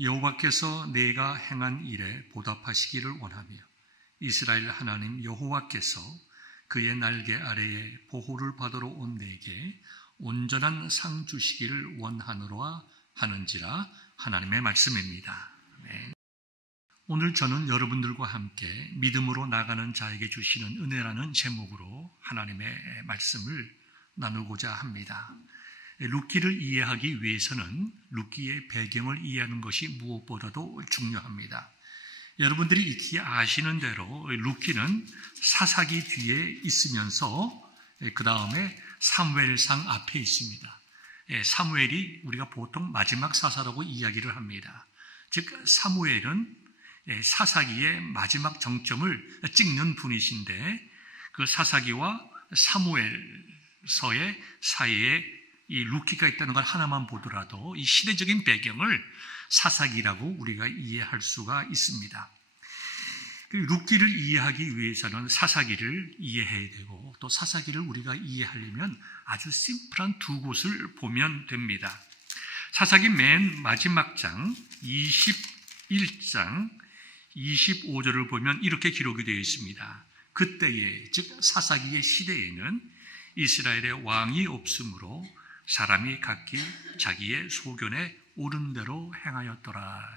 여호와께서 내가 행한 일에 보답하시기를 원하며 이스라엘 하나님 여호와께서 그의 날개 아래에 보호를 받으러 온 내게 온전한 상 주시기를 원하노라 하는지라. 하나님의 말씀입니다. 네. 오늘 저는 여러분들과 함께 믿음으로 나가는 자에게 주시는 은혜라는 제목으로 하나님의 말씀을 나누고자 합니다. 룻기를 이해하기 위해서는 룻기의 배경을 이해하는 것이 무엇보다도 중요합니다. 여러분들이 익히 아시는 대로 룻기는 사사기 뒤에 있으면서 그 다음에 사무엘상 앞에 있습니다. 사무엘이 우리가 보통 마지막 사사라고 이야기를 합니다. 즉 사무엘은 사사기의 마지막 정점을 찍는 분이신데 그 사사기와 사무엘서의 사이에 이 룻기가 있다는 걸 하나만 보더라도 이 시대적인 배경을 사사기라고 우리가 이해할 수가 있습니다. 룻기를 이해하기 위해서는 사사기를 이해해야 되고 또 사사기를 우리가 이해하려면 아주 심플한 두 곳을 보면 됩니다. 사사기 맨 마지막 장 21장 25절을 보면 이렇게 기록이 되어 있습니다. 그때에 즉 사사기의 시대에는 이스라엘의 왕이 없으므로 사람이 각기 자기의 소견에 옳은 대로 행하였더라.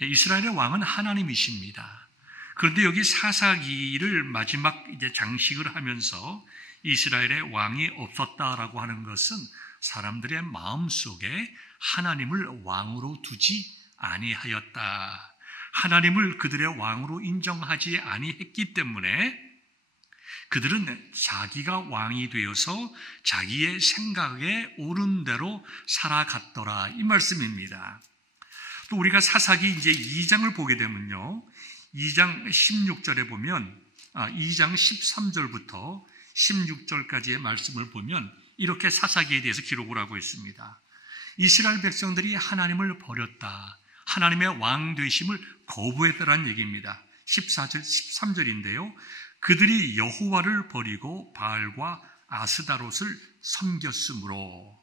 이스라엘의 왕은 하나님이십니다. 그런데 여기 사사기를 마지막 이제 장식을 하면서 이스라엘의 왕이 없었다라고 하는 것은 사람들의 마음 속에 하나님을 왕으로 두지 아니하였다. 하나님을 그들의 왕으로 인정하지 아니했기 때문에 그들은 자기가 왕이 되어서 자기의 생각에 옳은 대로 살아갔더라. 이 말씀입니다. 또 우리가 사사기 이제 2장을 보게 되면요. 2장 16절에 보면 2장 13절부터 16절까지의 말씀을 보면 이렇게 사사기에 대해서 기록을 하고 있습니다. 이스라엘 백성들이 하나님을 버렸다. 하나님의 왕 되심을 거부했다라는 얘기입니다. 14절, 13절인데요. 그들이 여호와를 버리고 바알과 아스다롯을 섬겼으므로.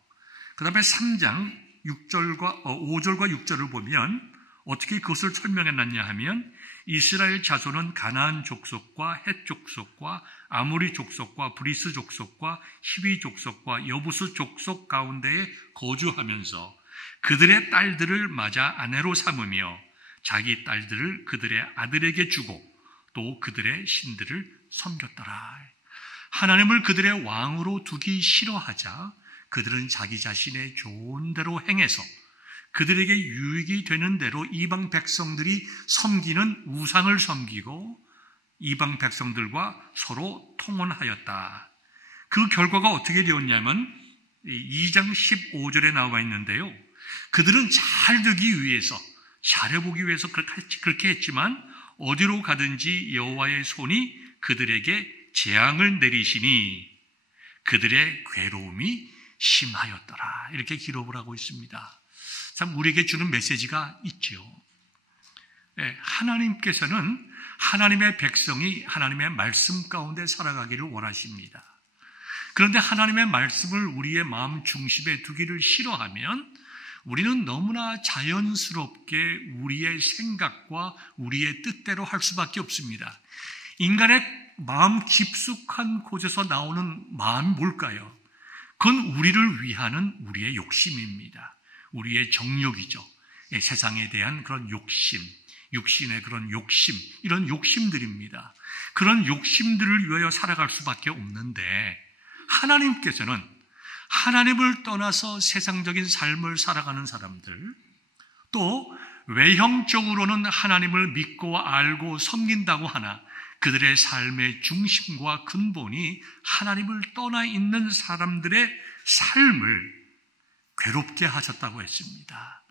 그 다음에 3장 5절과 6절을 보면 어떻게 그것을 설명해놨냐 하면 이스라엘 자손은 가나안 족속과 헷 족속과 아모리 족속과 브리스 족속과 히위 족속과 여부스 족속 가운데에 거주하면서 그들의 딸들을 맞아 아내로 삼으며 자기 딸들을 그들의 아들에게 주고 또 그들의 신들을 섬겼더라. 하나님을 그들의 왕으로 두기 싫어하자 그들은 자기 자신의 좋은 대로 행해서 그들에게 유익이 되는 대로 이방 백성들이 섬기는 우상을 섬기고 이방 백성들과 서로 통혼하였다. 그 결과가 어떻게 되었냐면 2장 15절에 나와 있는데요. 그들은 잘 되기 위해서 잘해보기 위해서 그렇게 했지만 어디로 가든지 여호와의 손이 그들에게 재앙을 내리시니 그들의 괴로움이 심하였더라. 이렇게 기록을 하고 있습니다. 참 우리에게 주는 메시지가 있죠. 하나님께서는 하나님의 백성이 하나님의 말씀 가운데 살아가기를 원하십니다. 그런데 하나님의 말씀을 우리의 마음 중심에 두기를 싫어하면 우리는 너무나 자연스럽게 우리의 생각과 우리의 뜻대로 할 수밖에 없습니다. 인간의 마음 깊숙한 곳에서 나오는 마음이 뭘까요? 그건 우리를 위하는 우리의 욕심입니다. 우리의 정욕이죠. 세상에 대한 그런 욕심, 육신의 그런 욕심, 이런 욕심들입니다. 그런 욕심들을 위하여 살아갈 수밖에 없는데 하나님께서는 하나님을 떠나서 세상적인 삶을 살아가는 사람들, 또 외형적으로는 하나님을 믿고 알고 섬긴다고 하나 그들의 삶의 중심과 근본이 하나님을 떠나 있는 사람들의 삶을 괴롭게 하셨다고 했습니다.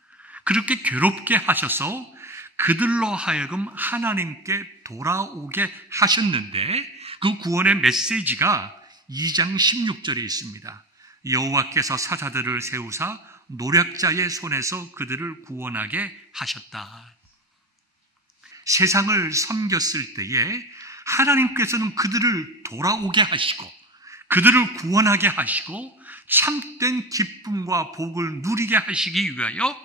그렇게 괴롭게 하셔서 그들로 하여금 하나님께 돌아오게 하셨는데 그 구원의 메시지가 2장 16절에 있습니다. 여호와께서 사자들을 세우사 노략자의 손에서 그들을 구원하게 하셨다. 세상을 섬겼을 때에 하나님께서는 그들을 돌아오게 하시고 그들을 구원하게 하시고 참된 기쁨과 복을 누리게 하시기 위하여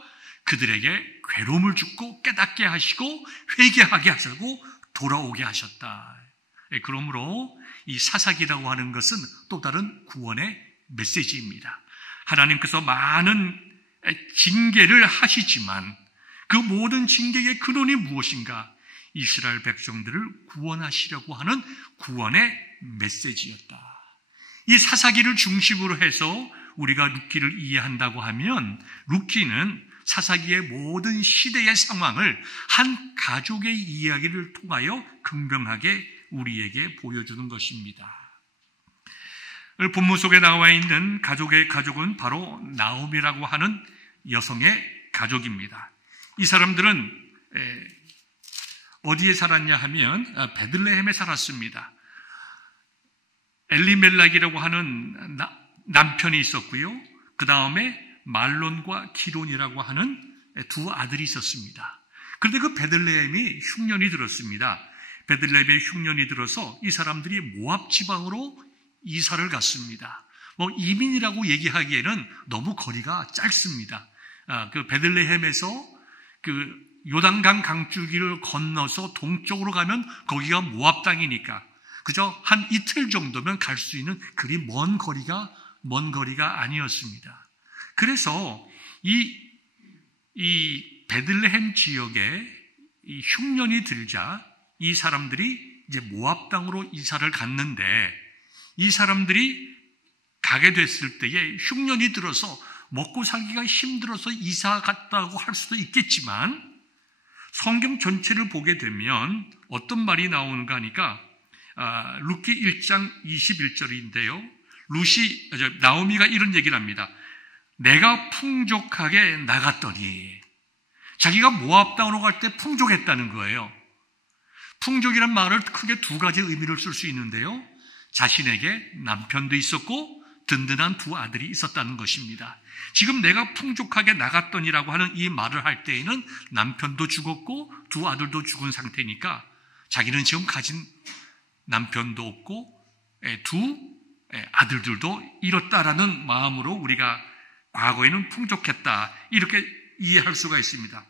그들에게 괴로움을 주고 깨닫게 하시고 회개하게 하시고 돌아오게 하셨다. 그러므로 이 사사기라고 하는 것은 또 다른 구원의 메시지입니다. 하나님께서 많은 징계를 하시지만 그 모든 징계의 근원이 무엇인가? 이스라엘 백성들을 구원하시려고 하는 구원의 메시지였다. 이 사사기를 중심으로 해서 우리가 룻기를 이해한다고 하면 룻기는 사사기의 모든 시대의 상황을 한 가족의 이야기를 통하여 긍정하게 우리에게 보여주는 것입니다. 본문 속에 나와 있는 가족의 가족은 바로 나오미라고 하는 여성의 가족입니다. 이 사람들은 어디에 살았냐 하면 베들레헴에 살았습니다. 엘리멜렉이라고 하는 남편이 있었고요. 그 다음에 말론과 기론이라고 하는 두 아들이 있었습니다. 그런데 그 베들레헴이 흉년이 들었습니다. 베들레헴에 흉년이 들어서 이 사람들이 모압 지방으로 이사를 갔습니다. 이민이라고 얘기하기에는 너무 거리가 짧습니다. 그 베들레헴에서 그 요단강 강줄기를 건너서 동쪽으로 가면 거기가 모압 땅이니까 그저 한 이틀 정도면 갈 수 있는 그리 먼 거리가 아니었습니다. 그래서 이 베들레헴 지역에 이 흉년이 들자 이 사람들이 이제 모압 땅으로 이사를 갔는데 이 사람들이 가게 됐을 때에 흉년이 들어서 먹고 살기가 힘들어서 이사 갔다고 할 수도 있겠지만 성경 전체를 보게 되면 어떤 말이 나오는가 하니까 룻기 1장 21절인데요. 나오미가 이런 얘기를 합니다. 내가 풍족하게 나갔더니 자기가 모압 땅으로 갈 때 풍족했다는 거예요. 풍족이란 말을 크게 두 가지 의미를 쓸 수 있는데요. 자신에게 남편도 있었고 든든한 두 아들이 있었다는 것입니다. 지금 내가 풍족하게 나갔더니라고 하는 이 말을 할 때에는 남편도 죽었고 두 아들도 죽은 상태니까 자기는 지금 가진 남편도 없고 두 아들들도 잃었다라는 마음으로 우리가 과거에는 풍족했다 이렇게 이해할 수가 있습니다.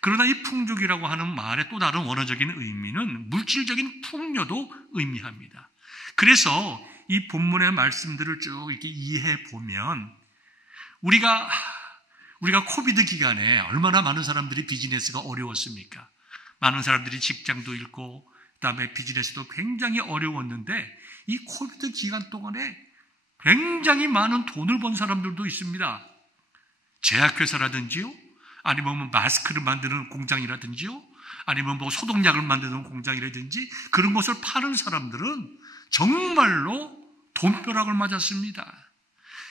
그러나 이 풍족이라고 하는 말의 또 다른 원어적인 의미는 물질적인 풍요도 의미합니다. 그래서 이 본문의 말씀들을 쭉 이렇게 이해해 보면 우리가 코비드 기간에 얼마나 많은 사람들이 비즈니스가 어려웠습니까? 많은 사람들이 직장도 잃고 그다음에 비즈니스도 굉장히 어려웠는데 이 코비드 기간 동안에 굉장히 많은 돈을 번 사람들도 있습니다. 제약회사라든지요, 아니면 마스크를 만드는 공장이라든지요, 아니면 소독약을 만드는 공장이라든지 그런 것을 파는 사람들은 정말로 돈벼락을 맞았습니다.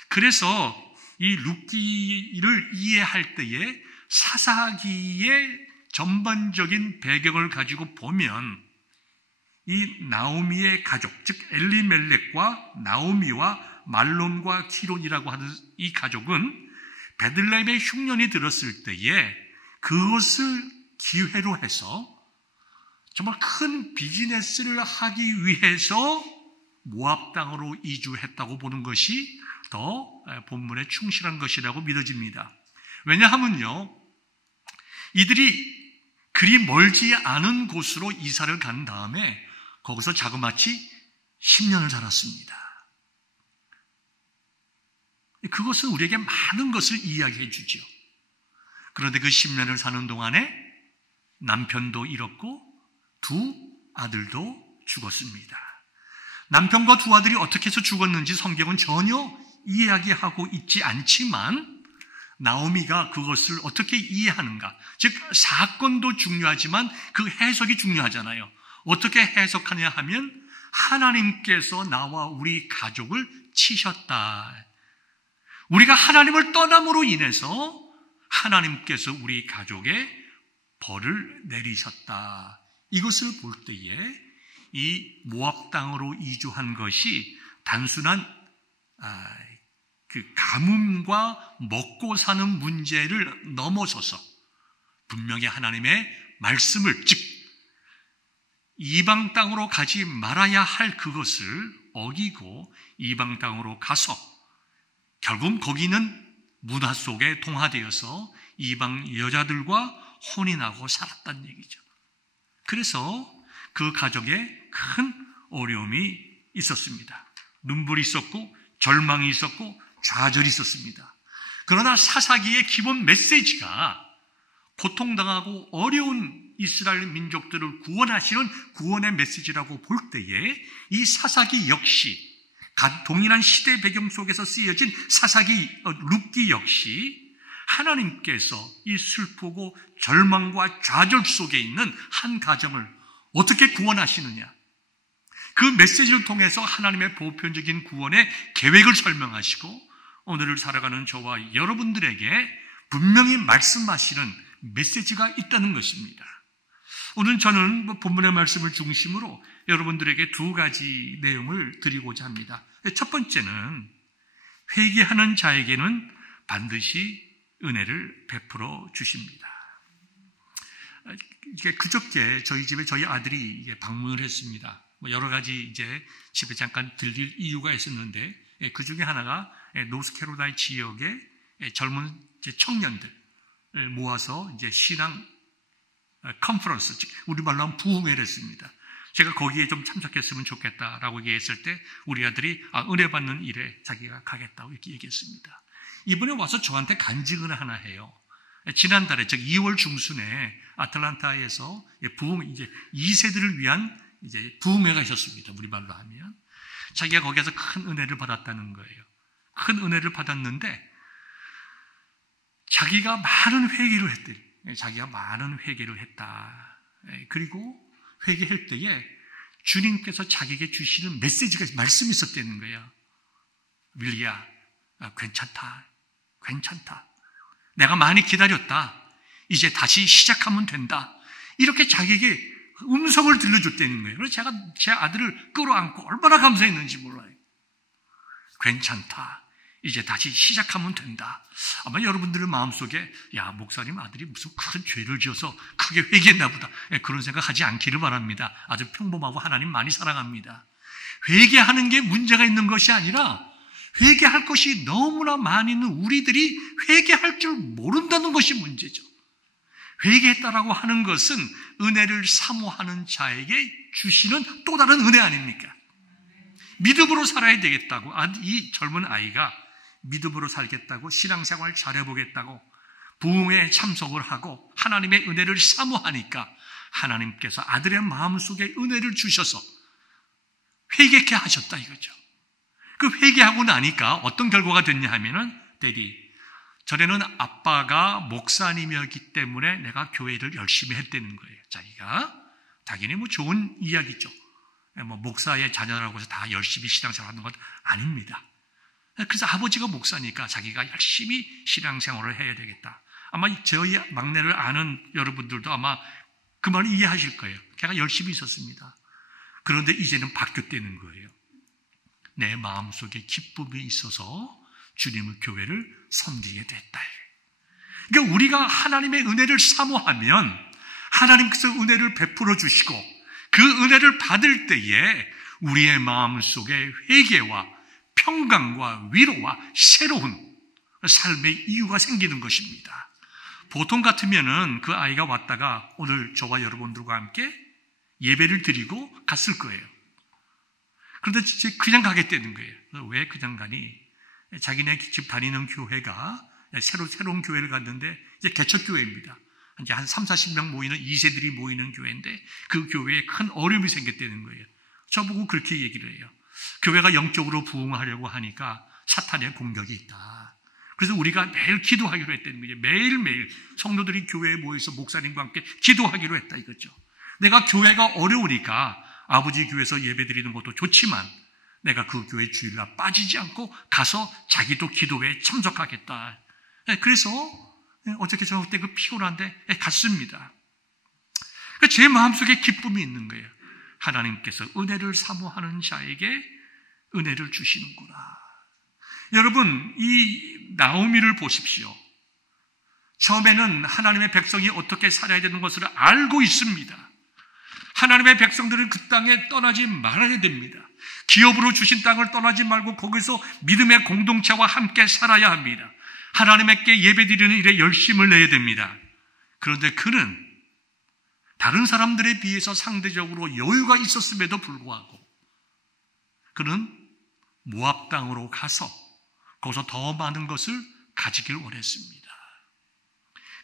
그래서 이 룻기를 이해할 때에 사사기의 전반적인 배경을 가지고 보면 이 나오미의 가족, 즉 엘리멜렉과 나오미와 말론과 기론이라고 하는 이 가족은 베들레헴에 흉년이 들었을 때에 그것을 기회로 해서 정말 큰 비즈니스를 하기 위해서 모압 땅으로 이주했다고 보는 것이 더 본문에 충실한 것이라고 믿어집니다. 왜냐하면요, 이들이 그리 멀지 않은 곳으로 이사를 간 다음에 거기서 자그마치 10년을 살았습니다. 그것은 우리에게 많은 것을 이야기해 주죠. 그런데 그 10년을 사는 동안에 남편도 잃었고 두 아들도 죽었습니다. 남편과 두 아들이 어떻게 해서 죽었는지 성경은 전혀 이야기하고 있지 않지만 나오미가 그것을 어떻게 이해하는가, 즉 사건도 중요하지만 그 해석이 중요하잖아요. 어떻게 해석하냐 하면 하나님께서 나와 우리 가족을 치셨다. 우리가 하나님을 떠남으로 인해서 하나님께서 우리 가족에 벌을 내리셨다. 이것을 볼 때에 이 모압 땅으로 이주한 것이 단순한 그 가뭄과 먹고 사는 문제를 넘어서서 분명히 하나님의 말씀을, 즉 이방 땅으로 가지 말아야 할 그것을 어기고 이방 땅으로 가서 결국 거기는 문화 속에 동화되어서 이방 여자들과 혼인하고 살았다는 얘기죠. 그래서 그 가족에 큰 어려움이 있었습니다. 눈물이 있었고 절망이 있었고 좌절이 있었습니다. 그러나 사사기의 기본 메시지가 고통당하고 어려운 이스라엘 민족들을 구원하시는 구원의 메시지라고 볼 때에 이 사사기 역시 동일한 시대 배경 속에서 쓰여진 사사기 룻기 역시 하나님께서 이 슬프고 절망과 좌절 속에 있는 한 가정을 어떻게 구원하시느냐, 그 메시지를 통해서 하나님의 보편적인 구원의 계획을 설명하시고 오늘을 살아가는 저와 여러분들에게 분명히 말씀하시는 메시지가 있다는 것입니다. 오늘 저는 본문의 말씀을 중심으로 여러분들에게 두 가지 내용을 드리고자 합니다. 첫 번째는 회개하는 자에게는 반드시 은혜를 베풀어 주십니다. 그저께 저희 집에 저희 아들이 방문을 했습니다. 여러 가지 이제 집에 잠깐 들릴 이유가 있었는데 그 중에 하나가 노스캐롤라이나 지역의 젊은 청년들 모아서 이제 신앙 컨퍼런스, 우리말로 하면 부흥회를 했습니다. 제가 거기에 좀 참석했으면 좋겠다라고 얘기했을 때 우리 아들이 은혜 받는 일에 자기가 가겠다고 이렇게 얘기했습니다. 이번에 와서 저한테 간증을 하나 해요. 지난달에 즉 2월 중순에 아틀란타에서 부흥 이제 2세들을 위한 이제 부흥회가 있었습니다. 우리말로 하면 자기가 거기에서 큰 은혜를 받았다는 거예요. 큰 은혜를 받았는데 자기가 많은 회개를 했대. 자기가 많은 회개를 했다. 그리고 회개할 때에 주님께서 자기에게 주시는 메시지가 말씀이 있었다는 거예요. 윌리야, 괜찮다. 괜찮다. 내가 많이 기다렸다. 이제 다시 시작하면 된다. 이렇게 자기에게 음성을 들려줬다는 거예요. 그래서 제가 제 아들을 끌어안고 얼마나 감사했는지 몰라요. 괜찮다. 이제 다시 시작하면 된다. 아마 여러분들의 마음속에 야, 목사님 아들이 무슨 큰 죄를 지어서 크게 회개했나 보다. 그런 생각하지 않기를 바랍니다. 아주 평범하고 하나님 많이 사랑합니다. 회개하는 게 문제가 있는 것이 아니라 회개할 것이 너무나 많이 있는 우리들이 회개할 줄 모른다는 것이 문제죠. 회개했다라고 하는 것은 은혜를 사모하는 자에게 주시는 또 다른 은혜 아닙니까? 믿음으로 살아야 되겠다고 이 젊은 아이가 믿음으로 살겠다고 신앙생활 잘해보겠다고 부흥회에 참석을 하고 하나님의 은혜를 사모하니까 하나님께서 아들의 마음속에 은혜를 주셔서 회개케 하셨다 이거죠. 그 회개하고 나니까 어떤 결과가 됐냐 하면은 대리 전에는 아빠가 목사님이었기 때문에 내가 교회를 열심히 했다는 거예요. 자기가 당연히 좋은 이야기죠. 목사의 자녀라고 해서 다 열심히 신앙생활 하는 건 아닙니다. 그래서 아버지가 목사니까 자기가 열심히 신앙생활을 해야 되겠다. 아마 저희 막내를 아는 여러분들도 아마 그 말을 이해하실 거예요. 걔가 열심히 있었습니다. 그런데 이제는 바뀌었다는 거예요. 내 마음속에 기쁨이 있어서 주님의 교회를 섬기게 됐다. 그러니까 우리가 하나님의 은혜를 사모하면 하나님께서 은혜를 베풀어 주시고 그 은혜를 받을 때에 우리의 마음속에 회개와 평강과 위로와 새로운 삶의 이유가 생기는 것입니다. 보통 같으면은 그 아이가 왔다가 오늘 저와 여러분들과 함께 예배를 드리고 갔을 거예요. 그런데 그냥 가겠다는 거예요. 왜 그냥 가니? 자기네 집 다니는 교회가 새로운 교회를 갔는데 이제 개척교회입니다. 이제 한 30-40명 모이는 2세들이 모이는 교회인데 그 교회에 큰 어려움이 생겼다는 거예요. 저보고 그렇게 얘기를 해요. 교회가 영적으로 부흥하려고 하니까 사탄의 공격이 있다. 그래서 우리가 매일 기도하기로 했다는 거예요. 매일매일 성도들이 교회에 모여서 목사님과 함께 기도하기로 했다 이거죠. 내가 교회가 어려우니까 아버지 교회에서 예배드리는 것도 좋지만 내가 그 교회 주일날 빠지지 않고 가서 자기도 기도회에 참석하겠다. 그래서 어저께 저녁 때 그 피곤한데 갔습니다. 제 마음속에 기쁨이 있는 거예요. 하나님께서 은혜를 사모하는 자에게 은혜를 주시는구나. 여러분, 이 나오미를 보십시오. 처음에는 하나님의 백성이 어떻게 살아야 되는 것을 알고 있습니다. 하나님의 백성들은 그 땅에 떠나지 말아야 됩니다. 기업으로 주신 땅을 떠나지 말고 거기서 믿음의 공동체와 함께 살아야 합니다. 하나님께 예배드리는 일에 열심을 내야 됩니다. 그런데 그는 다른 사람들에 비해서 상대적으로 여유가 있었음에도 불구하고 그는 모압 땅으로 가서 거기서 더 많은 것을 가지길 원했습니다.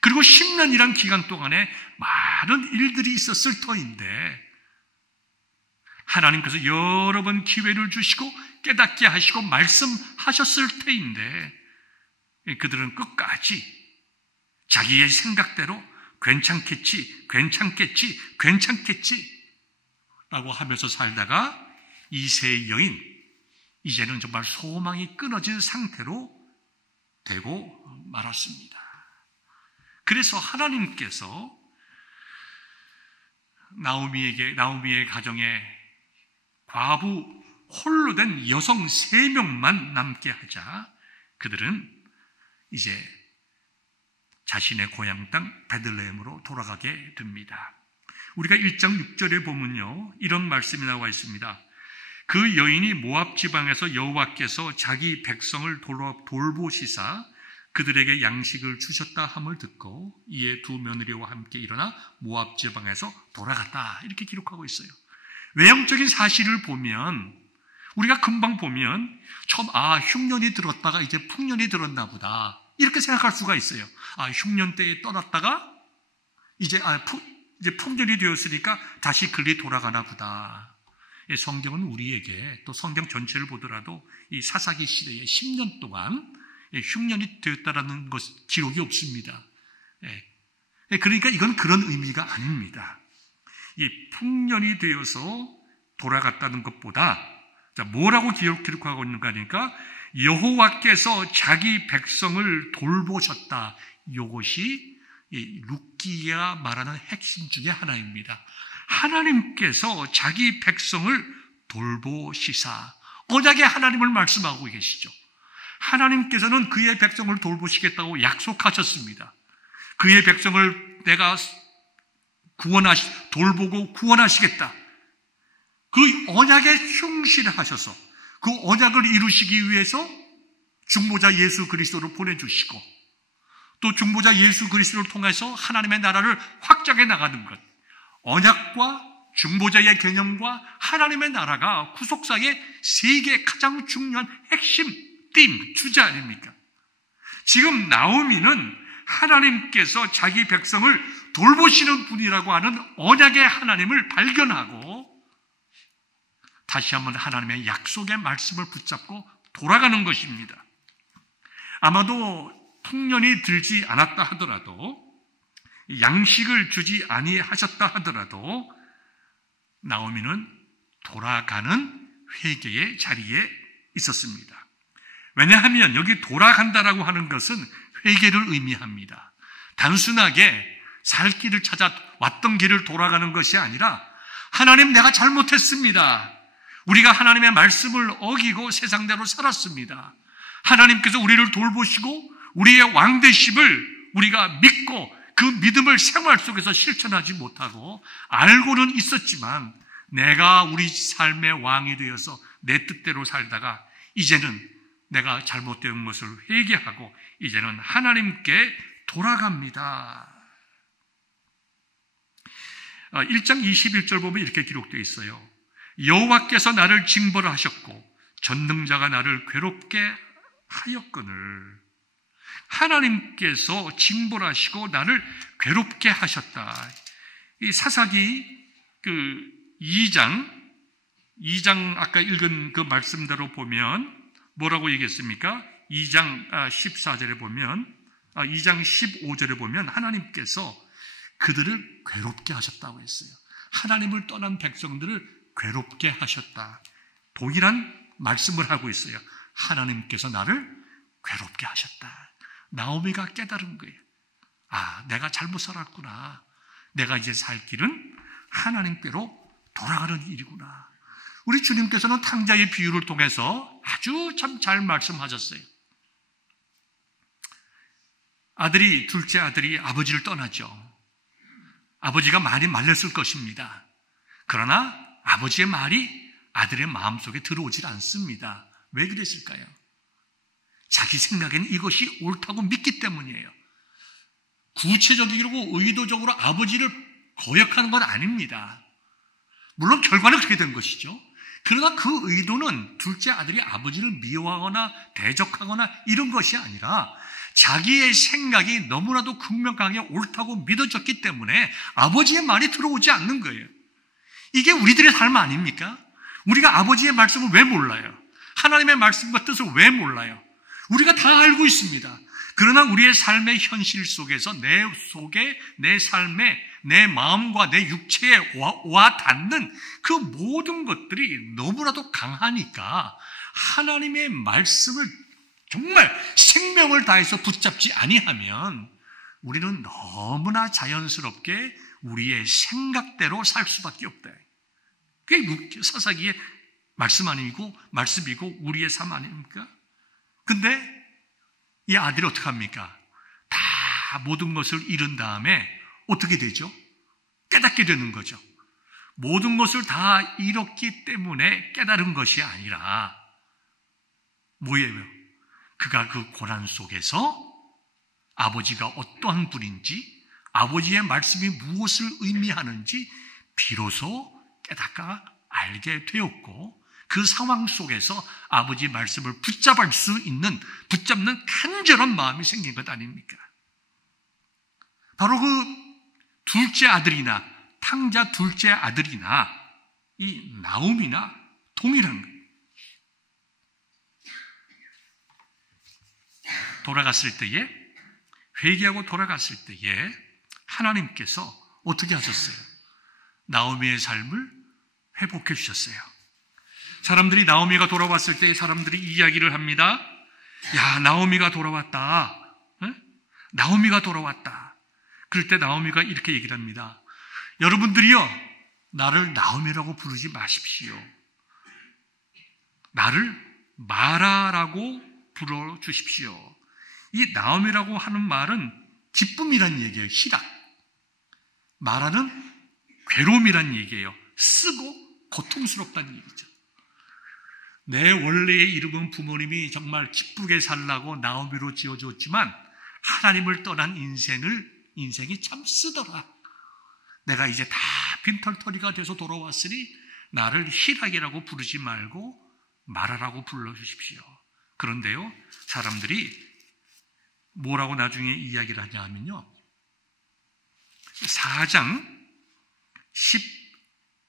그리고 10년이란 기간 동안에 많은 일들이 있었을 터인데 하나님께서 여러 번 기회를 주시고 깨닫게 하시고 말씀하셨을 때인데 그들은 끝까지 자기의 생각대로 괜찮겠지 라고 하면서 살다가 이세의 여인, 이제는 정말 소망이 끊어진 상태로 되고 말았습니다. 그래서 하나님께서 나오미의 가정에 과부 홀로 된 여성 3명만 남게 하자 그들은 이제 자신의 고향 땅 베들레헴으로 돌아가게 됩니다. 우리가 1장 6절에 보면요, 이런 말씀이 나와 있습니다. 그 여인이 모압 지방에서 여호와께서 자기 백성을 돌보시사 그들에게 양식을 주셨다 함을 듣고 이에 두 며느리와 함께 일어나 모압 지방에서 돌아갔다, 이렇게 기록하고 있어요. 외형적인 사실을 보면 우리가 금방 보면 처음 흉년이 들었다가 이제 풍년이 들었나 보다 이렇게 생각할 수가 있어요. 흉년 때에 떠났다가 이제 풍년이 되었으니까 다시 글리 돌아가나 보다. 성경은 우리에게 또 성경 전체를 보더라도 이 사사기 시대에 10년 동안 흉년이 되었다라는 것 기록이 없습니다. 그러니까 이건 그런 의미가 아닙니다. 이 풍년이 되어서 돌아갔다는 것보다 뭐라고 기록하고 있는가 하니까 여호와께서 자기 백성을 돌보셨다. 이것이 룻기가 말하는 핵심 중에 하나입니다. 하나님께서 자기 백성을 돌보시사, 언약의 하나님을 말씀하고 계시죠. 하나님께서는 그의 백성을 돌보시겠다고 약속하셨습니다. 그의 백성을 내가 돌보고 구원하시겠다. 그 언약에 충실하셔서 그 언약을 이루시기 위해서 중보자 예수 그리스도를 보내주시고 또 중보자 예수 그리스도를 통해서 하나님의 나라를 확장해 나가는 것, 언약과 중보자의 개념과 하나님의 나라가 구속사의 세계 가장 중요한 핵심 주제 아닙니까? 지금 나오미는 하나님께서 자기 백성을 돌보시는 분이라고 하는 언약의 하나님을 발견하고 다시 한번 하나님의 약속의 말씀을 붙잡고 돌아가는 것입니다. 아마도 풍년이 들지 않았다 하더라도, 양식을 주지 아니하셨다 하더라도 나오미는 돌아가는 회개의 자리에 있었습니다. 왜냐하면 여기 돌아간다라고 하는 것은 회개를 의미합니다. 단순하게 살 길을 찾아 왔던 길을 돌아가는 것이 아니라 하나님, 내가 잘못했습니다. 우리가 하나님의 말씀을 어기고 세상대로 살았습니다. 하나님께서 우리를 돌보시고 우리의 왕되심을 우리가 믿고 그 믿음을 생활 속에서 실천하지 못하고 알고는 있었지만 내가 우리 삶의 왕이 되어서 내 뜻대로 살다가 이제는 내가 잘못된 것을 회개하고 이제는 하나님께 돌아갑니다. 1장 21절 보면 이렇게 기록되어 있어요. 여호와께서 나를 징벌하셨고 전능자가 나를 괴롭게 하였거늘. 하나님께서 징벌하시고 나를 괴롭게 하셨다. 이 사사기 2장 아까 읽은 그 말씀대로 보면 뭐라고 얘기했습니까? 2장 14절에 보면 2장 15절에 보면 하나님께서 그들을 괴롭게 하셨다고 했어요. 하나님을 떠난 백성들을 괴롭게 하셨다. 동일한 말씀을 하고 있어요. 하나님께서 나를 괴롭게 하셨다. 나오미가 깨달은 거예요. 내가 잘못 살았구나. 내가 이제 살 길은 하나님께로 돌아가는 일이구나. 우리 주님께서는 탕자의 비유를 통해서 아주 참 잘 말씀하셨어요. 둘째 아들이 아버지를 떠나죠. 아버지가 많이 말렸을 것입니다. 그러나 아버지의 말이 아들의 마음속에 들어오질 않습니다. 왜 그랬을까요? 자기 생각에는 이것이 옳다고 믿기 때문이에요. 구체적이고 의도적으로 아버지를 거역하는 건 아닙니다. 물론 결과는 그렇게 된 것이죠. 그러나 그 의도는 둘째 아들이 아버지를 미워하거나 대적하거나 이런 것이 아니라 자기의 생각이 너무나도 극명하게 옳다고 믿어졌기 때문에 아버지의 말이 들어오지 않는 거예요. 이게 우리들의 삶 아닙니까? 우리가 아버지의 말씀을 왜 몰라요? 하나님의 말씀과 뜻을 왜 몰라요? 우리가 다 알고 있습니다. 그러나 우리의 삶의 현실 속에서 내 속에, 내 삶에, 내 마음과 내 육체에 와 닿는 그 모든 것들이 너무나도 강하니까 하나님의 말씀을 정말 생명을 다해서 붙잡지 아니하면 우리는 너무나 자연스럽게 우리의 생각대로 살 수밖에 없다. 그게 사사기의 말씀 아니고 말씀이고 우리의 삶 아닙니까? 근데 이 아들이 어떻게 합니까? 다 모든 것을 잃은 다음에 어떻게 되죠? 깨닫게 되는 거죠. 모든 것을 다 잃었기 때문에 깨달은 것이 아니라 뭐예요? 그가 그 고난 속에서 아버지가 어떠한 분인지, 아버지의 말씀이 무엇을 의미하는지 비로소 깨닫고 알게 되었고, 그 상황 속에서 아버지 말씀을 붙잡는 간절한 마음이 생긴 것 아닙니까? 바로 그 둘째 아들이나 탕자 둘째 아들이나 이 나옴이나 동일한 거예요. 돌아갔을 때에, 회개하고 돌아갔을 때에 하나님께서 어떻게 하셨어요? 나오미의 삶을 회복해 주셨어요. 사람들이 나오미가 돌아왔을 때 사람들이 이야기를 합니다. 야, 나오미가 돌아왔다. 에? 나오미가 돌아왔다. 그럴 때 나오미가 이렇게 얘기를 합니다. 여러분들이요, 나를 나오미라고 부르지 마십시오. 나를 마라라고 불러주십시오. 이 나오미라고 하는 말은 기쁨이란 얘기예요. 희락. 마라는 괴로움이란 얘기예요. 쓰고 고통스럽다는 얘기죠. 내 원래의 이름은 부모님이 정말 기쁘게 살라고 나오미로 지어줬지만 하나님을 떠난 인생이 참 쓰더라. 내가 이제 다 빈털터리가 돼서 돌아왔으니 나를 희락이라고 부르지 말고 마라라고 불러주십시오. 그런데요, 사람들이 뭐라고 나중에 이야기를 하냐 하면요, 4장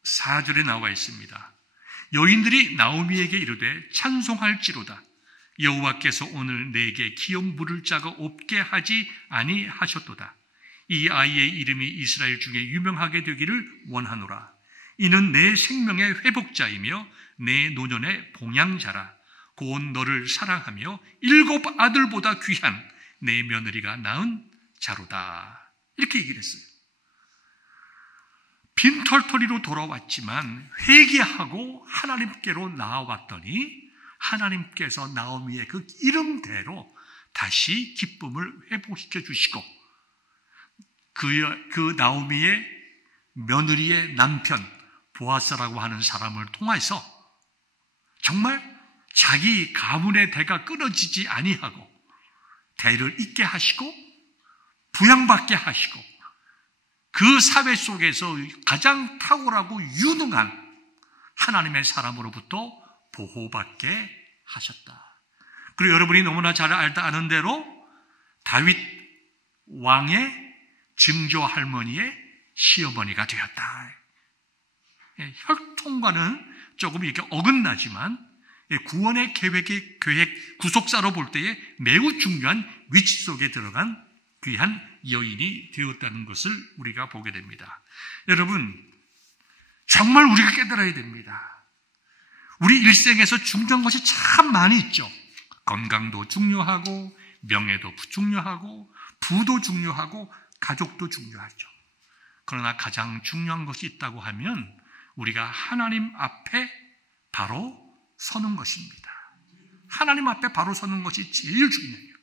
14절에 나와 있습니다. 여인들이 나오미에게 이르되 찬송할지로다. 여호와께서 오늘 내게 기업 물을 자가 없게 하지 아니하셨도다. 이 아이의 이름이 이스라엘 중에 유명하게 되기를 원하노라. 이는 내 생명의 회복자이며 내 노년의 봉양자라. 곧 너를 사랑하며 7 아들보다 귀한 내 며느리가 낳은 자로다. 이렇게 얘기를 했어요. 빈털터리로 돌아왔지만 회개하고 하나님께로 나아왔더니 하나님께서 나오미의 그 이름대로 다시 기쁨을 회복시켜 주시고 그 나오미의 며느리의 남편 보아스라고 하는 사람을 통해서 정말 자기 가문의 대가 끊어지지 아니하고 대를 잇게 하시고 부양받게 하시고 그 사회 속에서 가장 탁월하고 유능한 하나님의 사람으로부터 보호받게 하셨다. 그리고 여러분이 너무나 잘 아는 대로 다윗 왕의 증조 할머니의 시어머니가 되었다. 혈통과는 조금 이렇게 어긋나지만 구원의 계획 구속사로 볼 때에 매우 중요한 위치 속에 들어간 귀한 여인이 되었다는 것을 우리가 보게 됩니다. 여러분, 정말 우리가 깨달아야 됩니다. 우리 일생에서 중요한 것이 참 많이 있죠. 건강도 중요하고 명예도 중요하고 부도 중요하고 가족도 중요하죠. 그러나 가장 중요한 것이 있다고 하면 우리가 하나님 앞에 바로 서는 것입니다. 하나님 앞에 바로 서는 것이 제일 중요해요.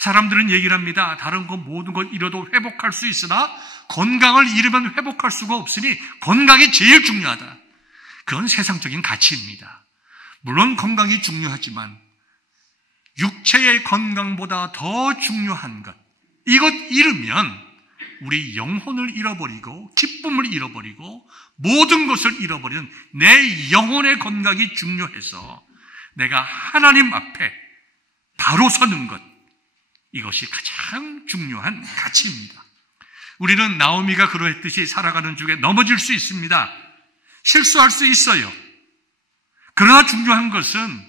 사람들은 얘기를 합니다. 다른 것 모든 걸 잃어도 회복할 수 있으나 건강을 잃으면 회복할 수가 없으니 건강이 제일 중요하다. 그건 세상적인 가치입니다. 물론 건강이 중요하지만 육체의 건강보다 더 중요한 것, 이것 잃으면 우리 영혼을 잃어버리고 기쁨을 잃어버리고 모든 것을 잃어버리는 내 영혼의 건강이 중요해서 내가 하나님 앞에 바로 서는 것, 이것이 가장 중요한 가치입니다. 우리는 나오미가 그러했듯이 살아가는 중에 넘어질 수 있습니다. 실수할 수 있어요. 그러나 중요한 것은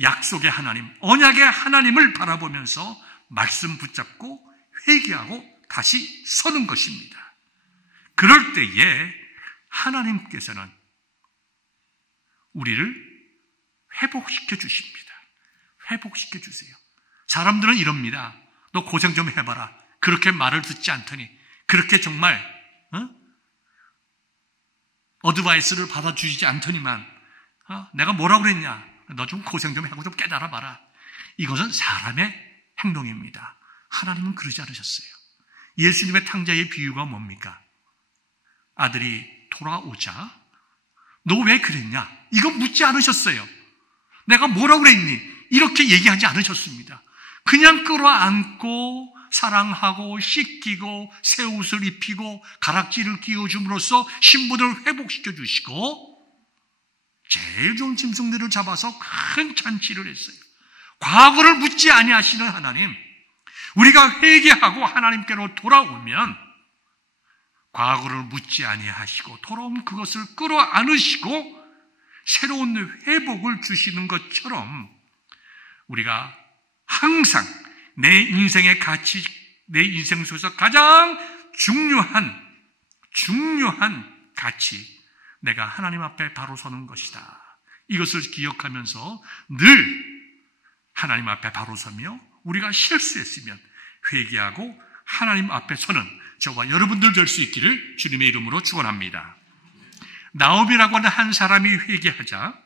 약속의 하나님, 언약의 하나님을 바라보면서 말씀 붙잡고 회개하고 다시 서는 것입니다. 그럴 때에 하나님께서는 우리를 회복시켜 주십니다. 회복시켜 주세요. 사람들은 이럽니다. 너 고생 좀 해봐라. 그렇게 말을 듣지 않더니, 그렇게 정말 어드바이스를 받아주시지 않더니만 내가 뭐라고 그랬냐, 너 좀 고생 좀 하고 좀 깨달아봐라. 이것은 사람의 행동입니다. 하나님은 그러지 않으셨어요. 예수님의 탕자의 비유가 뭡니까? 아들이 돌아오자 너 왜 그랬냐? 이거 묻지 않으셨어요. 내가 뭐라고 그랬니? 이렇게 얘기하지 않으셨습니다. 그냥 끌어안고 사랑하고 씻기고 새 옷을 입히고 가락지를 끼워줌으로써 신분을 회복시켜 주시고 제일 좋은 짐승들을 잡아서 큰 잔치를 했어요. 과거를 묻지 아니하시는 하나님, 우리가 회개하고 하나님께로 돌아오면 과거를 묻지 아니하시고 돌아오면 그것을 끌어안으시고 새로운 회복을 주시는 것처럼 우리가 항상 내 인생의 가치, 내 인생 속에서 가장 중요한 가치, 내가 하나님 앞에 바로 서는 것이다. 이것을 기억하면서 늘 하나님 앞에 바로 서며 우리가 실수했으면 회개하고 하나님 앞에 서는 저와 여러분들 될 수 있기를 주님의 이름으로 축원합니다. 나오미라고 하는 한 사람이 회개하자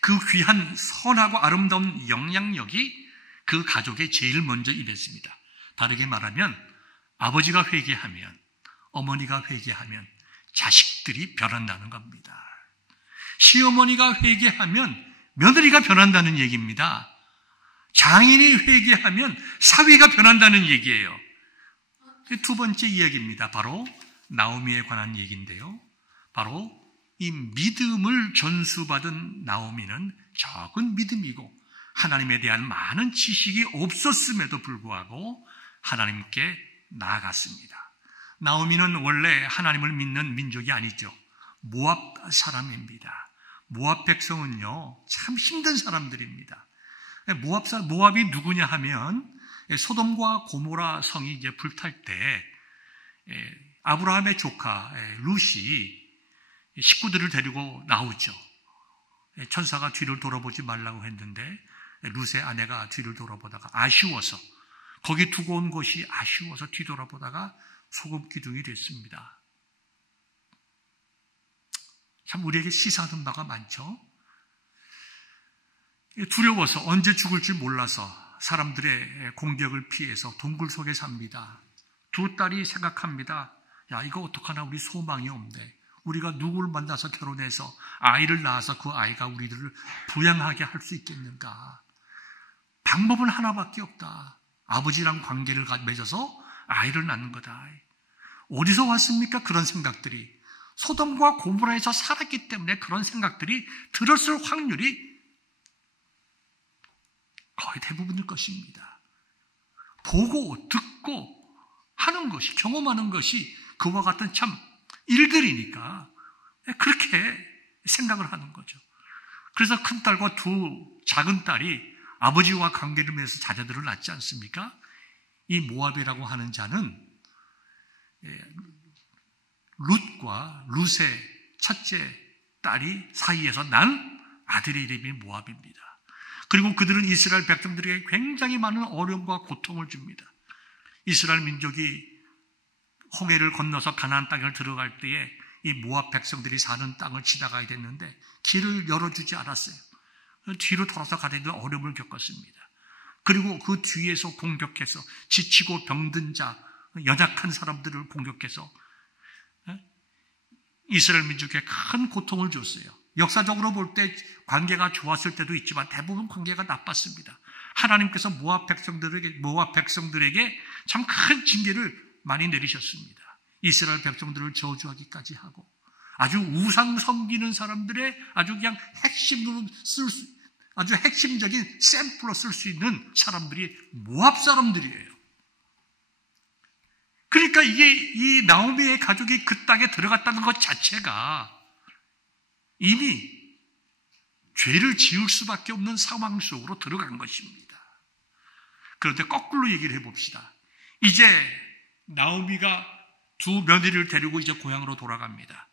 그 귀한 선하고 아름다운 영향력이 그 가족에 제일 먼저 임했습니다. 다르게 말하면 아버지가 회개하면, 어머니가 회개하면 자식들이 변한다는 겁니다. 시어머니가 회개하면 며느리가 변한다는 얘기입니다. 장인이 회개하면 사위가 변한다는 얘기예요. 두 번째 이야기입니다. 바로 나오미에 관한 얘기인데요. 바로 이 믿음을 전수받은 나오미는 적은 믿음이고 하나님에 대한 많은 지식이 없었음에도 불구하고 하나님께 나아갔습니다. 나오미는 원래 하나님을 믿는 민족이 아니죠. 모압 사람입니다. 모압 백성은요, 참 힘든 사람들입니다. 모압이 누구냐 하면 소돔과 고모라 성이 이제 불탈 때 아브라함의 조카 룻이 식구들을 데리고 나오죠. 천사가 뒤를 돌아보지 말라고 했는데 룻의 아내가 뒤를 돌아보다가 아쉬워서, 거기 두고 온 것이 아쉬워서 뒤돌아보다가 소금 기둥이 됐습니다. 참 우리에게 시사하는 바가 많죠. 두려워서 언제 죽을지 몰라서 사람들의 공격을 피해서 동굴 속에 삽니다. 두 딸이 생각합니다. 야, 이거 어떡하나, 우리 소망이 없네. 우리가 누구를 만나서 결혼해서 아이를 낳아서 그 아이가 우리들을 부양하게 할 수 있겠는가. 방법은 하나밖에 없다. 아버지랑 관계를 맺어서 아이를 낳는 거다. 어디서 왔습니까? 그런 생각들이. 소돔과 고모라에서 살았기 때문에 그런 생각들이 들었을 확률이 거의 대부분일 것입니다. 보고 듣고 하는 것이, 경험하는 것이 그와 같은 참 일들이니까 그렇게 생각을 하는 거죠. 그래서 큰딸과 두 작은 딸이 아버지와 관계를 맺어서 자녀들을 낳지 않습니까? 이 모압이라고 하는 자는 룻과 룻의 첫째 딸이 사이에서 난 아들의 이름이 모압입니다. 그리고 그들은 이스라엘 백성들에게 굉장히 많은 어려움과 고통을 줍니다. 이스라엘 민족이 홍해를 건너서 가나안 땅을 들어갈 때에 이 모압 백성들이 사는 땅을 지나가야 됐는데 길을 열어주지 않았어요. 뒤로 돌아서 가려는 어려움을 겪었습니다. 그리고 그 뒤에서 공격해서 지치고 병든 자, 연약한 사람들을 공격해서 이스라엘 민족에 큰 고통을 줬어요. 역사적으로 볼 때 관계가 좋았을 때도 있지만 대부분 관계가 나빴습니다. 하나님께서 모압 백성들에게 참 큰 징계를 많이 내리셨습니다. 이스라엘 백성들을 저주하기까지 하고 아주 우상 섬기는 사람들의 아주 그냥 아주 핵심적인 샘플로 쓸 수 있는 사람들이 모압 사람들이에요. 그러니까 이 나오미의 가족이 그 땅에 들어갔다는 것 자체가 이미 죄를 지을 수밖에 없는 상황 속으로 들어간 것입니다. 그런데 거꾸로 얘기를 해봅시다. 이제 나오미가 두 며느리를 데리고 이제 고향으로 돌아갑니다.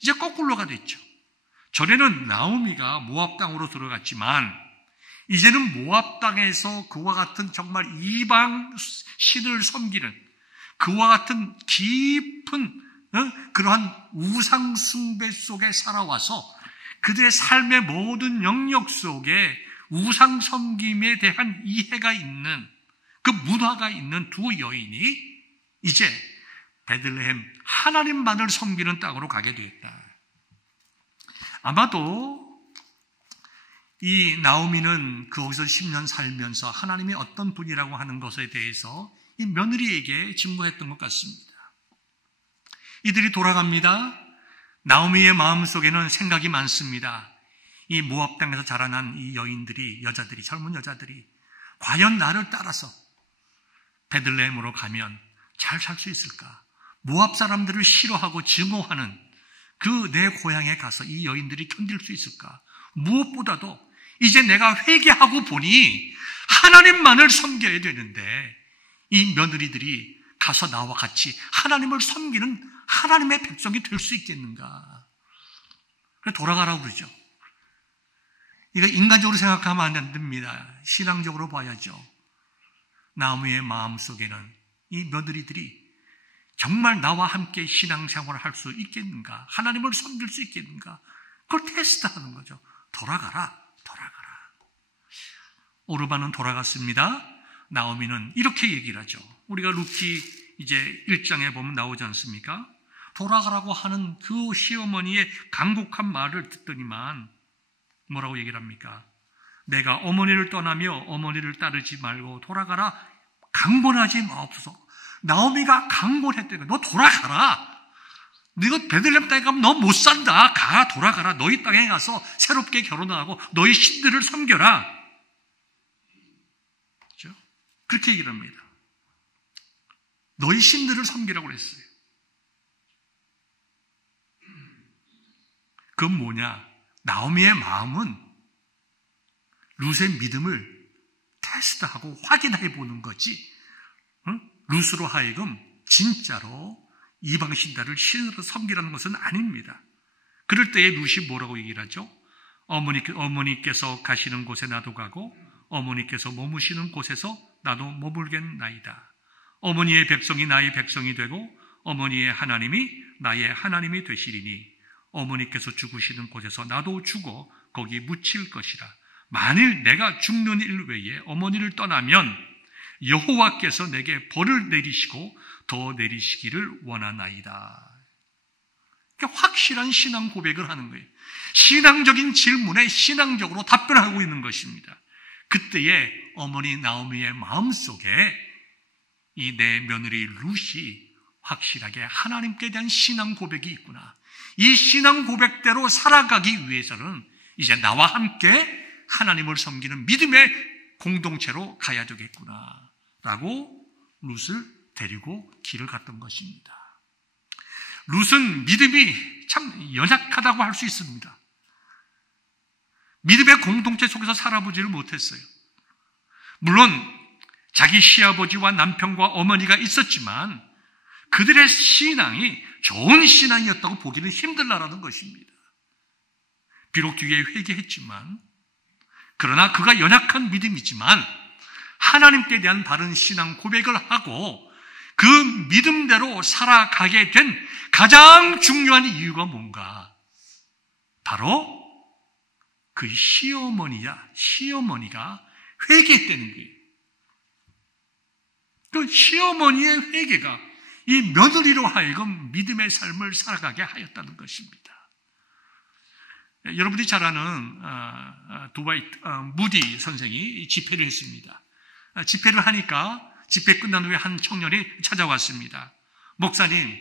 이제 거꾸로가 됐죠. 전에는 나오미가 모압 땅으로 들어갔지만 이제는 모압 땅에서 그와 같은 정말 이방 신을 섬기는 그와 같은 깊은 그러한 우상 숭배 속에 살아와서 그들의 삶의 모든 영역 속에 우상 섬김에 대한 이해가 있는 그 문화가 있는 두 여인이 이제 베들레헴 하나님만을 섬기는 땅으로 가게 되었다. 아마도 이 나오미는 거기서 10년 살면서 하나님이 어떤 분이라고 하는 것에 대해서 이 며느리에게 증거했던 것 같습니다. 이들이 돌아갑니다. 나오미의 마음속에는 생각이 많습니다. 이 모압 땅에서 자라난 이 여자들이 젊은 여자들이 과연 나를 따라서 베들레헴으로 가면 잘 살 수 있을까? 모압 사람들을 싫어하고 증오하는 그 내 고향에 가서 이 여인들이 견딜 수 있을까? 무엇보다도 이제 내가 회개하고 보니 하나님만을 섬겨야 되는데 이 며느리들이 가서 나와 같이 하나님을 섬기는 하나님의 백성이 될 수 있겠는가? 그래서 돌아가라고 그러죠. 이거 인간적으로 생각하면 안 됩니다. 신앙적으로 봐야죠. 나오미의 마음속에는 이 며느리들이 정말 나와 함께 신앙생활을 할 수 있겠는가? 하나님을 섬길 수 있겠는가? 그걸 테스트하는 거죠. 돌아가라. 오르반은 돌아갔습니다. 나오미는 이렇게 얘기를 하죠. 우리가 루키 이제 1장에 보면 나오지 않습니까? 돌아가라고 하는 그 시어머니의 간곡한 말을 듣더니만 뭐라고 얘기를 합니까? 내가 어머니를 떠나며 어머니를 따르지 말고 돌아가라. 강권하지 마옵소서. 나오미가 강권했대요. 너 돌아가라. 네가 베들레헴 땅에 가면 너 못 산다. 돌아가라. 너희 땅에 가서 새롭게 결혼하고 너희 신들을 섬겨라. 그렇죠? 그렇게 얘기를 합니다. 너희 신들을 섬기라고 그랬어요. 그건 뭐냐? 나오미의 마음은 룻의 믿음을 테스트하고 확인해 보는 거지. 룻으로 하여금 진짜로 이방 신들을 신으로 섬기라는 것은 아닙니다. 그럴 때에 룻이 뭐라고 얘기를 하죠? 어머니께서 가시는 곳에 나도 가고 어머니께서 머무시는 곳에서 나도 머물겠나이다. 어머니의 백성이 나의 백성이 되고 어머니의 하나님이 나의 하나님이 되시리니 어머니께서 죽으시는 곳에서 나도 죽어 거기 묻힐 것이라. 만일 내가 죽는 일 외에 어머니를 떠나면 여호와께서 내게 벌을 내리시고 더 내리시기를 원하나이다. 그러니까 확실한 신앙 고백을 하는 거예요. 신앙적인 질문에 신앙적으로 답변하고 있는 것입니다. 그때에 어머니 나오미의 마음속에 이 내 며느리 룻이 확실하게 하나님께 대한 신앙 고백이 있구나. 이 신앙 고백대로 살아가기 위해서는 이제 나와 함께 하나님을 섬기는 믿음의 공동체로 가야 되겠구나 라고 룻을 데리고 길을 갔던 것입니다. 룻은 믿음이 참 연약하다고 할 수 있습니다. 믿음의 공동체 속에서 살아보지를 못했어요. 물론 자기 시아버지와 남편과 어머니가 있었지만 그들의 신앙이 좋은 신앙이었다고 보기는 힘들다라는 것입니다. 비록 뒤에 회개했지만, 그러나 그가 연약한 믿음이지만 하나님께 대한 바른 신앙 고백을 하고 그 믿음대로 살아가게 된 가장 중요한 이유가 뭔가? 바로 그 시어머니가 회개했다는 거예요. 그 시어머니의 회개가 이 며느리로 하여금 믿음의 삶을 살아가게 하였다는 것입니다. 여러분이 잘 아는 두바이 무디 선생이 집회를 했습니다. 집회를 하니까 집회 끝난 후에 한 청년이 찾아왔습니다. 목사님,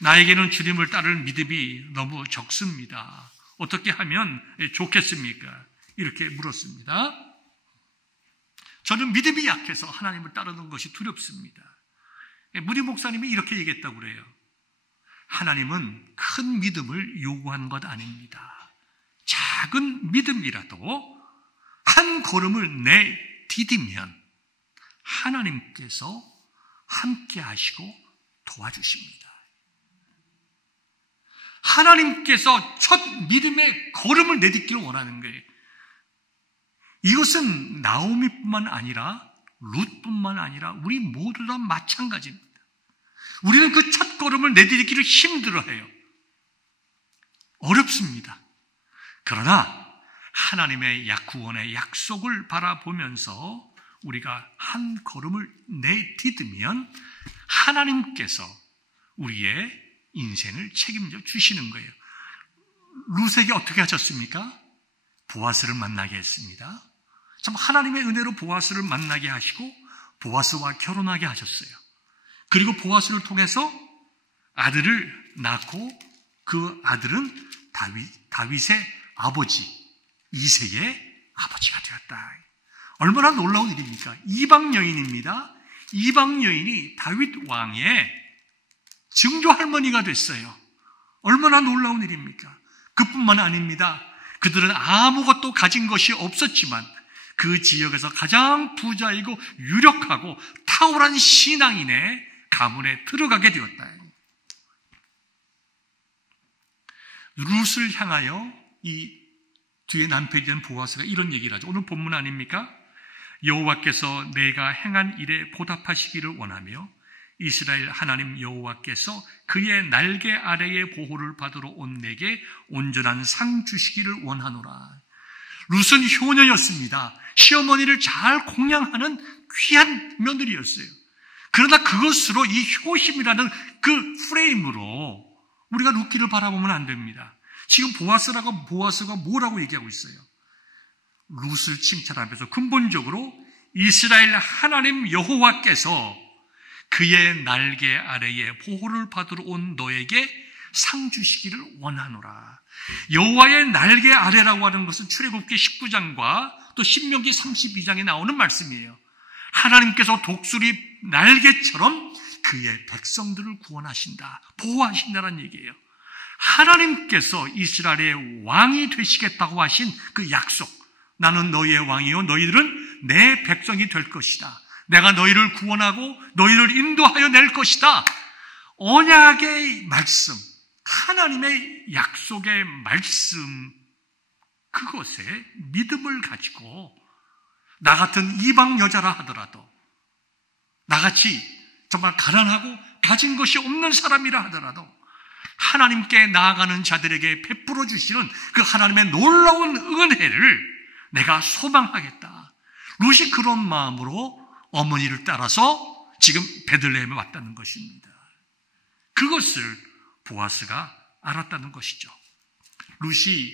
나에게는 주님을 따를 믿음이 너무 적습니다. 어떻게 하면 좋겠습니까? 이렇게 물었습니다. 저는 믿음이 약해서 하나님을 따르는 것이 두렵습니다. 무디 목사님이 이렇게 얘기했다고 그래요. 하나님은 큰 믿음을 요구하는 것 아닙니다. 작은 믿음이라도 한 걸음을 내디디면 하나님께서 함께 하시고 도와주십니다. 하나님께서 첫 믿음의 걸음을 내딛기를 원하는 거예요. 이것은 나오미뿐만 아니라 룻뿐만 아니라 우리 모두 다 마찬가지입니다. 우리는 그 첫 걸음을 내딛기를 힘들어해요. 어렵습니다. 그러나 하나님의 구원의 약속을 바라보면서 우리가 한 걸음을 내딛으면 하나님께서 우리의 인생을 책임져 주시는 거예요. 룻에게 어떻게 하셨습니까? 보아스를 만나게 했습니다. 참 하나님의 은혜로 보아스를 만나게 하시고 보아스와 결혼하게 하셨어요. 그리고 보아스를 통해서 아들을 낳고 그 아들은 다윗의 아버지 이새의 아버지가 되었다. 얼마나 놀라운 일입니까? 이방 여인입니다. 이방 여인이 다윗 왕의 증조 할머니가 됐어요. 얼마나 놀라운 일입니까? 그뿐만 아닙니다. 그들은 아무것도 가진 것이 없었지만 그 지역에서 가장 부자이고 유력하고 탁월한 신앙인의 가문에 들어가게 되었다. 룻을 향하여 이 뒤에 남편이 된 보아스가 이런 얘기를 하죠. 오늘 본문 아닙니까? 여호와께서 내가 행한 일에 보답하시기를 원하며 이스라엘 하나님 여호와께서 그의 날개 아래의 보호를 받으러 온 내게 온전한 상 주시기를 원하노라. 룻은 효녀였습니다. 시어머니를 잘 공양하는 귀한 며느리였어요. 그러나 그것으로 이 효심이라는 그 프레임으로 우리가 룻기를 바라보면 안 됩니다. 지금 보아스가 뭐라고 얘기하고 있어요? 룻을 칭찬하면서 근본적으로 이스라엘 하나님 여호와께서 그의 날개 아래에 보호를 받으러 온 너에게 상 주시기를 원하노라. 여호와의 날개 아래라고 하는 것은 출애굽기 19장과 또 신명기 32장에 나오는 말씀이에요. 하나님께서 독수리 날개처럼 그의 백성들을 구원하신다, 보호하신다는 얘기예요. 하나님께서 이스라엘의 왕이 되시겠다고 하신 그 약속, 나는 너희의 왕이요 너희들은 내 백성이 될 것이다. 내가 너희를 구원하고 너희를 인도하여 낼 것이다. 언약의 말씀, 하나님의 약속의 말씀, 그것에 믿음을 가지고 나 같은 이방 여자라 하더라도, 나같이 정말 가난하고 가진 것이 없는 사람이라 하더라도 하나님께 나아가는 자들에게 베풀어 주시는 그 하나님의 놀라운 은혜를 내가 소망하겠다. 룻이 그런 마음으로 어머니를 따라서 지금 베들레헴에 왔다는 것입니다. 그것을 보아스가 알았다는 것이죠. 룻이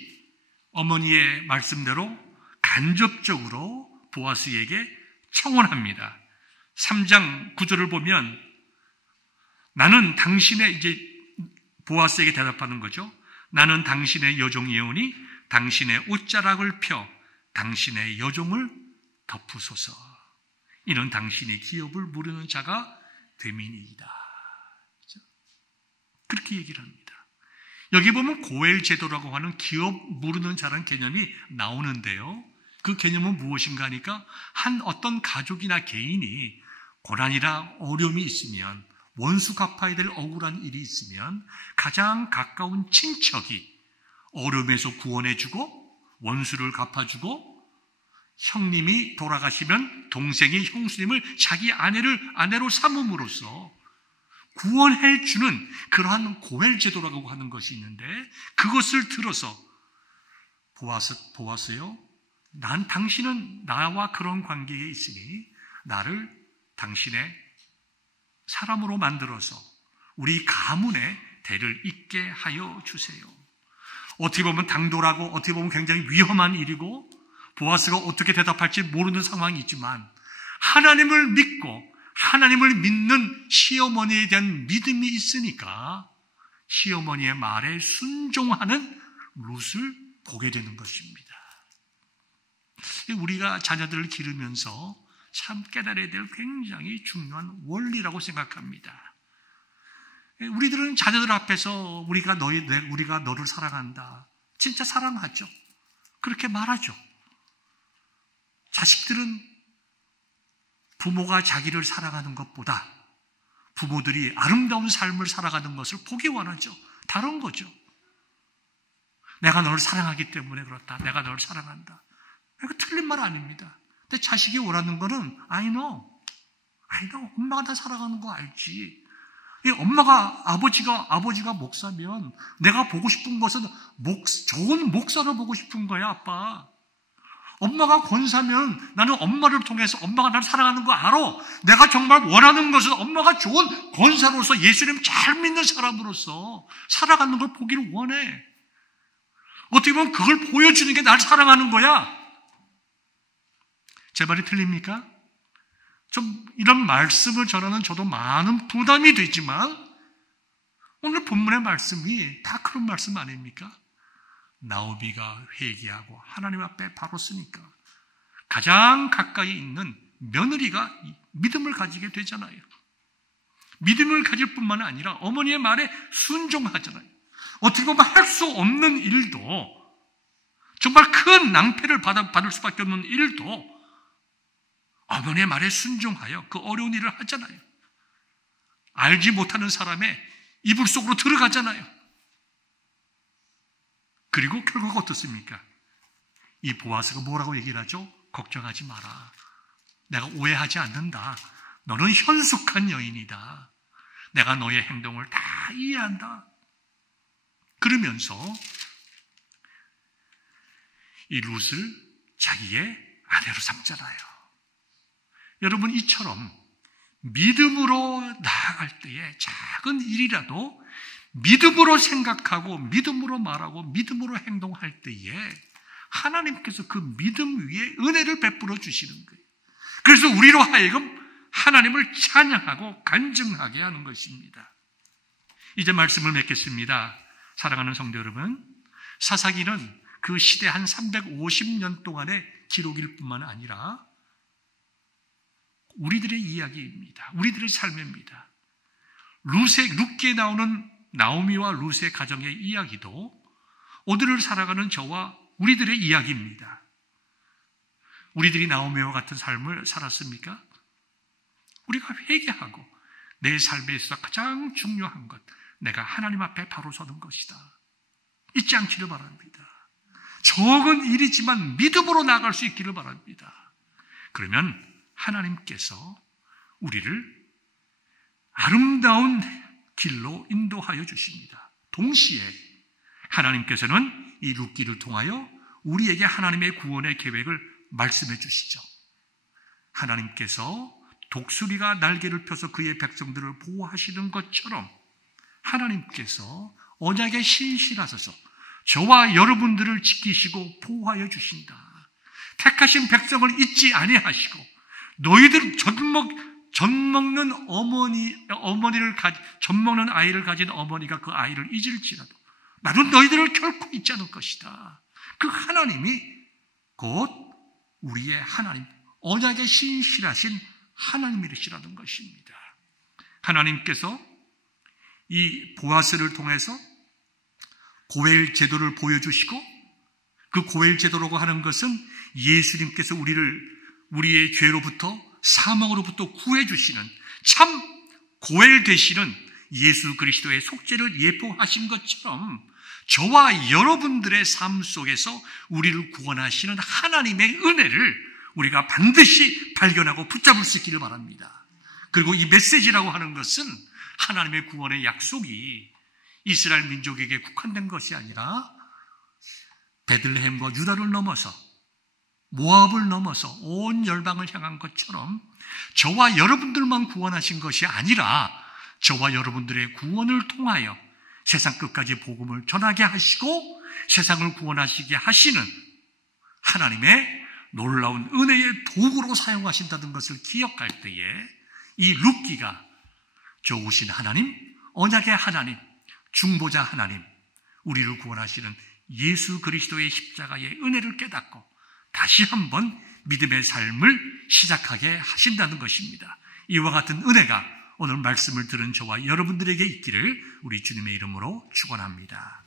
어머니의 말씀대로 간접적으로 보아스에게 청혼합니다. 3장 9절을 보면 나는 당신의, 이제 보아스에게 대답하는 거죠. 나는 당신의 여종이오니 당신의 옷자락을 펴 당신의 여종을 덮으소서. 이는 당신의 기업을 무르는 자가 됨이니이다. 그렇게 얘기를 합니다. 여기 보면 고엘 제도라고 하는 기업 무르는 자라는 개념이 나오는데요. 그 개념은 무엇인가 하니까 한 어떤 가족이나 개인이 고난이나 어려움이 있으면, 원수 갚아야 될 억울한 일이 있으면 가장 가까운 친척이 어려움에서 구원해주고 원수를 갚아주고, 형님이 돌아가시면 동생이 형수님을 자기 아내로 삼음으로써 구원해주는 그러한 고엘 제도라고 하는 것이 있는데, 그것을 들어서 보았어요. 난 당신은 나와 그런 관계에 있으니 나를 당신의 사람으로 만들어서 우리 가문의 대를 잇게 하여 주세요. 어떻게 보면 당돌하고 어떻게 보면 굉장히 위험한 일이고 보아스가 어떻게 대답할지 모르는 상황이 있지만 하나님을 믿고 하나님을 믿는 시어머니에 대한 믿음이 있으니까 시어머니의 말에 순종하는 룻을 보게 되는 것입니다. 우리가 자녀들을 기르면서 참 깨달아야 될 굉장히 중요한 원리라고 생각합니다. 우리들은 자녀들 앞에서 우리가 너를 사랑한다. 진짜 사랑하죠. 그렇게 말하죠. 자식들은 부모가 자기를 사랑하는 것보다 부모들이 아름다운 삶을 살아가는 것을 보기 원하죠. 다른 거죠. 내가 너를 사랑하기 때문에 그렇다. 내가 너를 사랑한다. 이거 틀린 말 아닙니다. 근데 자식이 원하는 거는 I know. 엄마가 나 사랑하는 거 알지. 아버지가 목사면 내가 보고 싶은 것은 좋은 목사를 보고 싶은 거야, 아빠. 엄마가 권사면 나는 엄마를 통해서 엄마가 나를 사랑하는 거 알아. 내가 정말 원하는 것은 엄마가 좋은 권사로서 예수님 잘 믿는 사람으로서 살아가는 걸 보기를 원해. 어떻게 보면 그걸 보여주는 게 나를 사랑하는 거야. 제 말이 틀립니까? 좀 이런 말씀을 전하는 저도 많은 부담이 되지만 오늘 본문의 말씀이 다 그런 말씀 아닙니까? 나오미가 회개하고 하나님 앞에 바로 서니까 가장 가까이 있는 며느리가 믿음을 가지게 되잖아요. 믿음을 가질 뿐만 아니라 어머니의 말에 순종하잖아요. 어떻게 보면 할 수 없는 일도 정말 큰 낭패를 받을 수밖에 없는 일도 어머니의 말에 순종하여 그 어려운 일을 하잖아요. 알지 못하는 사람의 이불 속으로 들어가잖아요. 그리고 결국 어떻습니까? 이 보아스가 뭐라고 얘기를 하죠? 걱정하지 마라. 내가 오해하지 않는다. 너는 현숙한 여인이다. 내가 너의 행동을 다 이해한다. 그러면서 이 룻을 자기의 아내로 삼잖아요. 여러분, 이처럼 믿음으로 나아갈 때에 작은 일이라도 믿음으로 생각하고 믿음으로 말하고 믿음으로 행동할 때에 하나님께서 그 믿음 위에 은혜를 베풀어 주시는 거예요. 그래서 우리로 하여금 하나님을 찬양하고 간증하게 하는 것입니다. 이제 말씀을 맺겠습니다. 사랑하는 성도 여러분, 사사기는 그 시대 한 350년 동안의 기록일 뿐만 아니라 우리들의 이야기입니다. 우리들의 삶입니다. 룻기에 나오는 나오미와 룻의 가정의 이야기도 오늘을 살아가는 저와 우리들의 이야기입니다. 우리들이 나오미와 같은 삶을 살았습니까? 우리가 회개하고 내 삶에 있어서 가장 중요한 것, 내가 하나님 앞에 바로 서는 것이다. 잊지 않기를 바랍니다. 적은 일이지만 믿음으로 나아갈 수 있기를 바랍니다. 그러면 하나님께서 우리를 아름다운 길로 인도하여 주십니다. 동시에 하나님께서는 이 룻기를 통하여 우리에게 하나님의 구원의 계획을 말씀해 주시죠. 하나님께서 독수리가 날개를 펴서 그의 백성들을 보호하시는 것처럼 하나님께서 언약에 신실하셔서 저와 여러분들을 지키시고 보호하여 주신다. 택하신 백성을 잊지 아니하시고 너희들 젖먹는 아이를 가진 어머니가 그 아이를 잊을지라도 나는 너희들을 결코 잊지 않을 것이다. 그 하나님이 곧 우리의 하나님, 언약에 신실하신 하나님이시라는 것입니다. 하나님께서 이 보아스를 통해서 고엘 제도를 보여주시고 그 고엘 제도라고 하는 것은 예수님께서 우리의 죄로부터 사망으로부터 구해주시는 참 고엘 되시는 예수 그리스도의 속죄를 예표하신 것처럼 저와 여러분들의 삶 속에서 우리를 구원하시는 하나님의 은혜를 우리가 반드시 발견하고 붙잡을 수 있기를 바랍니다. 그리고 이 메시지라고 하는 것은 하나님의 구원의 약속이 이스라엘 민족에게 국한된 것이 아니라 베들레헴과 유다를 넘어서 모압을 넘어서 온 열방을 향한 것처럼 저와 여러분들만 구원하신 것이 아니라 저와 여러분들의 구원을 통하여 세상 끝까지 복음을 전하게 하시고 세상을 구원하시게 하시는 하나님의 놀라운 은혜의 도구로 사용하신다는 것을 기억할 때에 이 룻기가 좋으신 하나님, 언약의 하나님, 중보자 하나님, 우리를 구원하시는 예수 그리스도의 십자가의 은혜를 깨닫고 다시 한번 믿음의 삶을 시작하게 하신다는 것입니다. 이와 같은 은혜가 오늘 말씀을 들은 저와 여러분들에게 있기를 우리 주님의 이름으로 축원합니다.